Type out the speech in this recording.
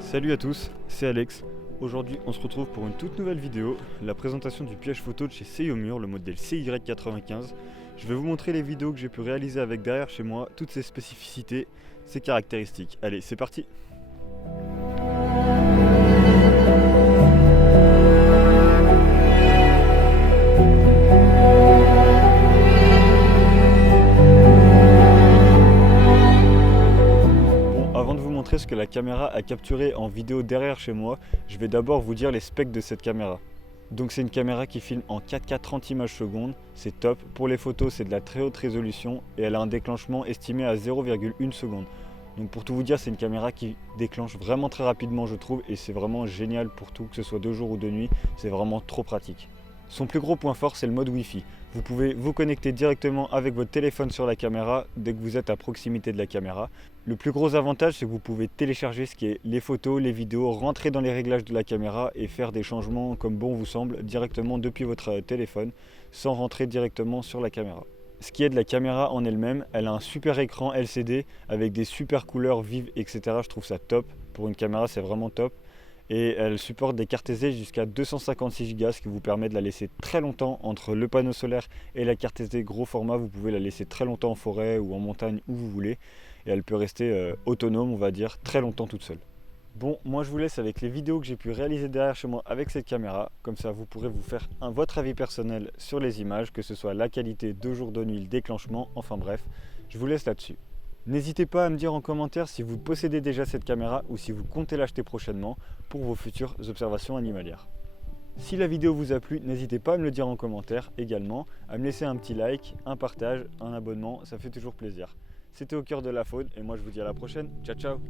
Salut à tous, c'est Alex. Aujourd'hui on se retrouve pour une toute nouvelle vidéo, la présentation du piège photo de chez Ceyomur, le modèle CY95. Je vais vous montrer les vidéos que j'ai pu réaliser avec derrière chez moi, toutes ses spécificités, ses caractéristiques. Allez, c'est parti! Ce que la caméra a capturé en vidéo derrière chez moi, je vais d'abord vous dire les specs de cette caméra. Donc c'est une caméra qui filme en 4K 30 images secondes, c'est top. Pour les photos c'est de la très haute résolution et elle a un déclenchement estimé à 0,1 seconde. Donc pour tout vous dire, c'est une caméra qui déclenche vraiment très rapidement je trouve, et c'est vraiment génial pour tout, que ce soit de jour ou de nuit, c'est vraiment trop pratique. Son plus gros point fort, c'est le mode Wi-Fi. Vous pouvez vous connecter directement avec votre téléphone sur la caméra dès que vous êtes à proximité de la caméra. Le plus gros avantage, c'est que vous pouvez télécharger ce qui est les photos, les vidéos, rentrer dans les réglages de la caméra et faire des changements comme bon vous semble directement depuis votre téléphone sans rentrer directement sur la caméra. Ce qui est de la caméra en elle-même, elle a un super écran LCD avec des super couleurs vives, etc. Je trouve ça top. Pour une caméra, c'est vraiment top. Et elle supporte des cartes SD jusqu'à 256 Go, ce qui vous permet de la laisser très longtemps entre le panneau solaire et la carte SD gros format. Vous pouvez la laisser très longtemps en forêt ou en montagne, où vous voulez, et elle peut rester autonome, on va dire, très longtemps toute seule. Bon, moi je vous laisse avec les vidéos que j'ai pu réaliser derrière chez moi avec cette caméra. Comme ça vous pourrez vous faire votre avis personnel sur les images, que ce soit la qualité, de jour, de nuit, le déclenchement, enfin bref, je vous laisse là-dessus. N'hésitez pas à me dire en commentaire si vous possédez déjà cette caméra ou si vous comptez l'acheter prochainement pour vos futures observations animalières. Si la vidéo vous a plu, n'hésitez pas à me le dire en commentaire également, à me laisser un petit like, un partage, un abonnement, ça fait toujours plaisir. C'était Au cœur de la faune et moi je vous dis à la prochaine. Ciao ciao!